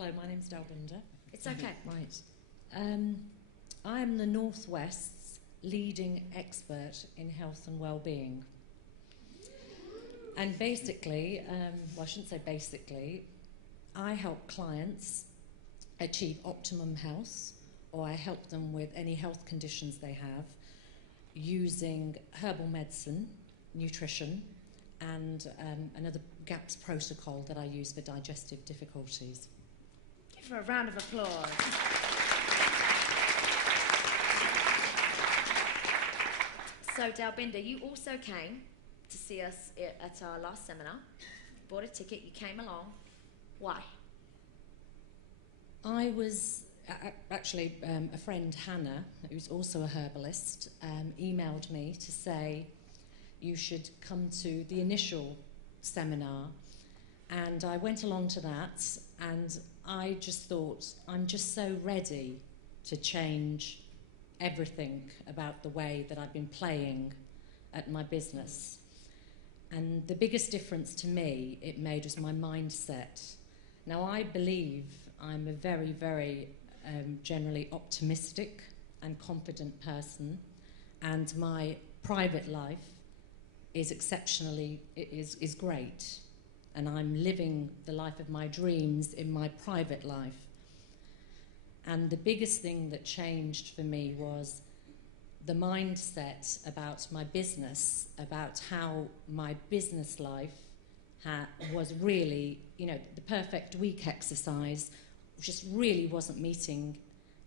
Hello, my name's Dalbinder. It's okay. Right. I am the Northwest's leading expert in health and well-being. And basically, well, I shouldn't say basically, I help clients achieve optimum health, or I help them with any health conditions they have using herbal medicine, nutrition, and another GAPS protocol that I use for digestive difficulties. Give her a round of applause. So, Dalbinder, you also came to see us at our last seminar. You bought a ticket, you came along. Why? I was actually a friend, Hannah, who's also a herbalist, emailed me to say you should come to the initial seminar, and I went along to that, and I just thought, I'm just so ready to change everything about the way that I've been playing at my business. And the biggest difference to me it made was my mindset. Now, I believe I'm a very, very generally optimistic and confident person, and my private life is exceptionally, is great, and I'm living the life of my dreams in my private life. And the biggest thing that changed for me was the mindset about my business, about how my business life was really, you know, the perfect week exercise just really wasn't meeting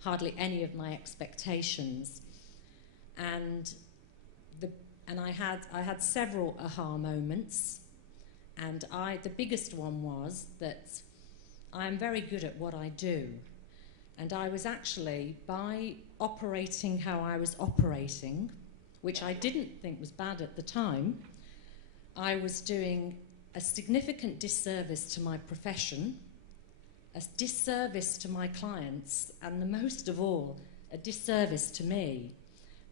hardly any of my expectations. And I had several aha moments, and the biggest one was that I'm very good at what I do. And I was actually, by operating how I was operating, which I didn't think was bad at the time, I was doing a significant disservice to my profession, a disservice to my clients, and the most of all, a disservice to me,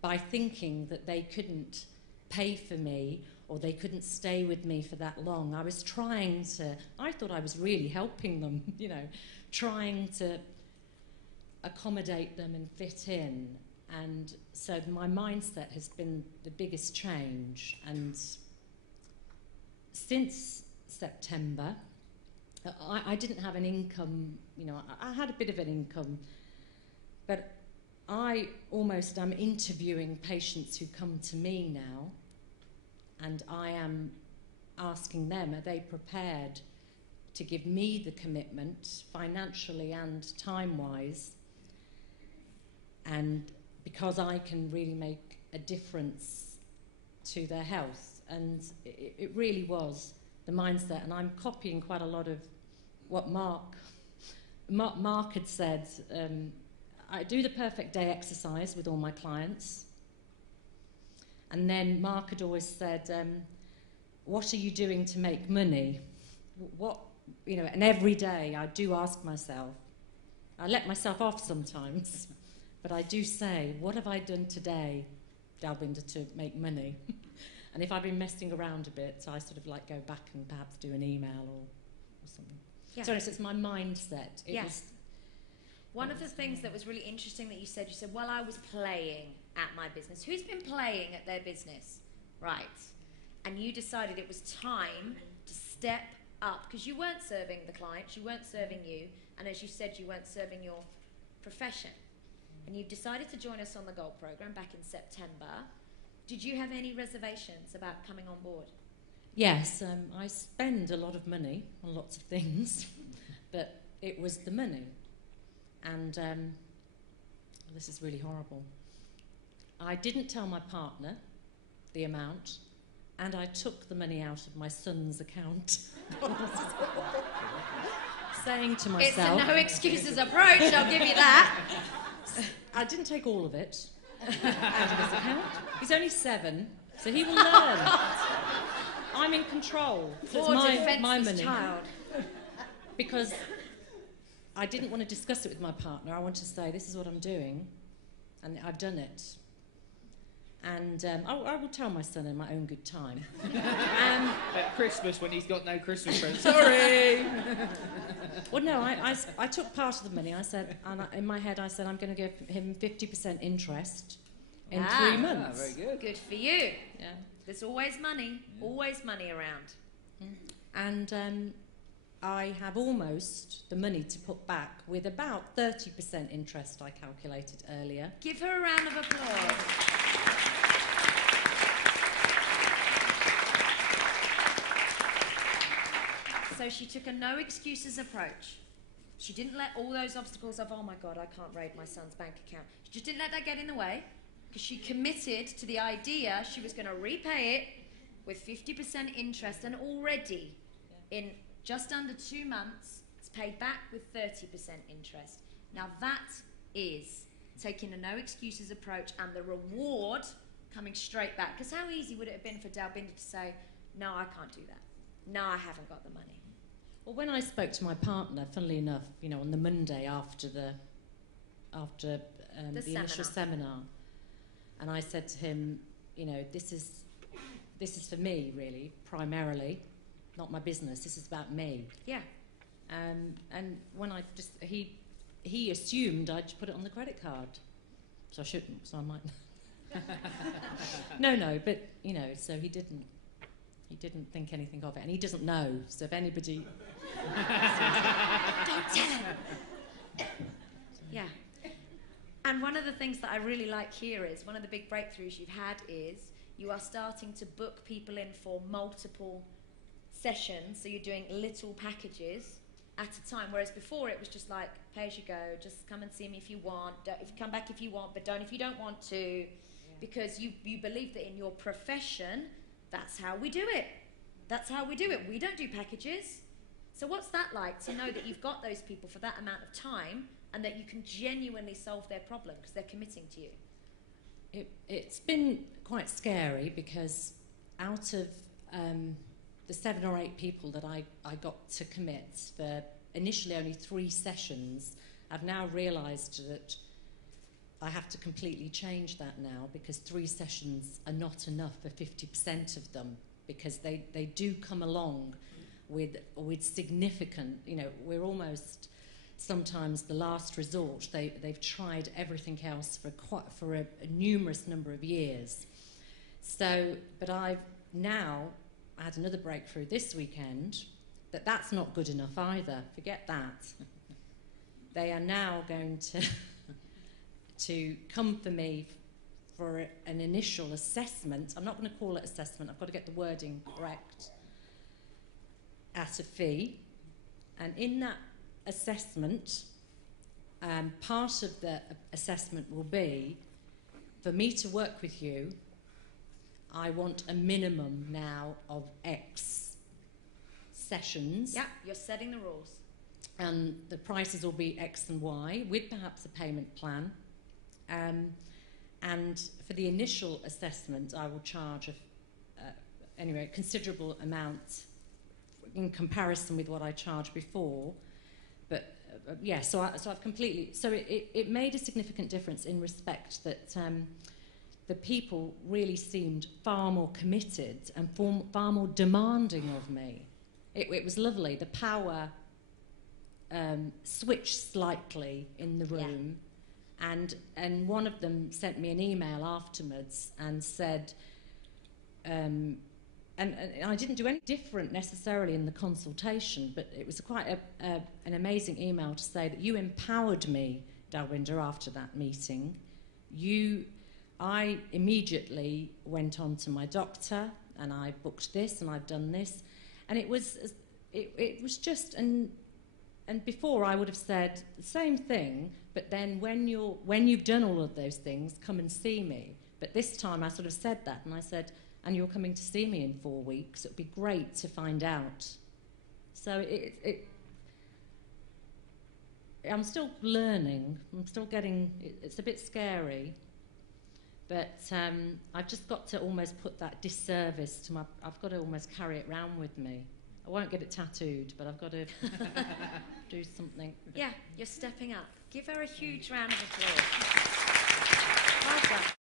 by thinking that they couldn't pay for me or they couldn't stay with me for that long. I thought I was really helping them, you know, trying to accommodate them and fit in. And so my mindset has been the biggest change. And since September, I didn't have an income, you know, I had a bit of an income, but I almost am interviewing patients who come to me now, and I am asking them, are they prepared to give me the commitment, financially and time-wise, and because I can really make a difference to their health. And it really was the mindset, and I'm copying quite a lot of what Mark had said. I do the perfect day exercise with all my clients, and then Mark had always said, what are you doing to make money? What, you know, and every day I do ask myself, I let myself off sometimes, but I do say, what have I done today, Dalbinder, to make money? And if I've been messing around a bit, I sort of like go back and perhaps do an email or something. Yeah. So it's my mindset. One of the things that was really interesting that you said, well, I was playing at my business. Who's been playing at their business? Right. And you decided it was time to step up, because you weren't serving the clients, you weren't serving you, and as you said, you weren't serving your profession. And you've decided to join us on the Gold Programme back in September. Did you have any reservations about coming on board? Yes, I spend a lot of money on lots of things, but it was the money. And this is really horrible. I didn't tell my partner the amount, and I took the money out of my son's account. Saying to myself... It's a no excuses approach, I'll give you that. I didn't take all of it out of his account. He's only 7, so he will learn. I'm in control. So it's my money. Child. Because I didn't want to discuss it with my partner. I wanted to say, this is what I'm doing, and I've done it. And I will tell my son in my own good time. At Christmas, when he's got no Christmas presents. Sorry! Well, no, I took part of the money. I said, and in my head, I said, I'm going to give him 50% interest in 3 months. Very good. Good for you. Yeah. There's always money, always money around. And I have almost the money to put back with about 30% interest I calculated earlier. Give her a round of applause. So she took a no excuses approach. She didn't let all those obstacles of, oh my God, I can't raid my son's bank account. She just didn't let that get in the way, because she committed to the idea she was going to repay it with 50% interest, and already in just under 2 months, it's paid back with 30% interest. Now that is taking a no excuses approach, and the reward coming straight back. Because how easy would it have been for Dalbinder to say, no, I can't do that. No, I haven't got the money. Well, when I spoke to my partner, funnily enough, on the Monday after the initial seminar, and I said to him, this is for me, really, primarily, not my business. This is about me. Yeah. And when he assumed I'd put it on the credit card, so I shouldn't. So I might. No, but so he didn't. He didn't think anything of it, and he doesn't know. So if anybody, don't tell him. Yeah. And one of the things that I really like here is, one of the big breakthroughs you've had is you are starting to book people in for multiple sessions. So you're doing little packages at a time, whereas before it was just like pay as you go. Just come and see me if you want. Come back if you want, but don't if you don't want to, yeah. Because you believe that in your profession. That's how we do it. That's how we do it. We don't do packages. So what's that like, to know that you've got those people for that amount of time and that you can genuinely solve their problem because they're committing to you? It's been quite scary, because out of the 7 or 8 people that I got to commit for initially only 3 sessions, I've now realised that I have to completely change that now, because 3 sessions are not enough for 50% of them, because they do come along with significant, we're almost sometimes the last resort. They've tried everything else for a numerous number of years. So, but I've now had another breakthrough this weekend that's not good enough either. Forget that. They are now going to come for me for an initial assessment. I'm not going to call it assessment. I've got to get the wording correct. At a fee. And in that assessment, part of the assessment will be, for me to work with you, I want a minimum now of X sessions. Yeah, you're setting the rules. And the prices will be X and Y, with perhaps a payment plan. And for the initial assessment, I will charge a considerable amount in comparison with what I charged before. But so I've completely. So it made a significant difference in respect that the people really seemed far more committed and far more demanding of me. It was lovely. The power switched slightly in the room. Yeah. And one of them sent me an email afterwards and said, and I didn't do any different necessarily in the consultation, but it was quite an amazing email to say that you empowered me, Dalbinder, after that meeting. I immediately went on to my doctor, and I booked this, and I've done this, and it was just and before I would have said the same thing, but then when you've done all of those things, come and see me. But this time I sort of said that, and I said, and you're coming to see me in 4 weeks. It would be great to find out. So I'm still learning. I'm still getting. It's a bit scary, but I've just got to almost put that disservice to my. I've got to almost carry it around with me. I won't get it tattooed, but I've got to do something. Yeah, you're stepping up. Give her a huge round of applause. Well done.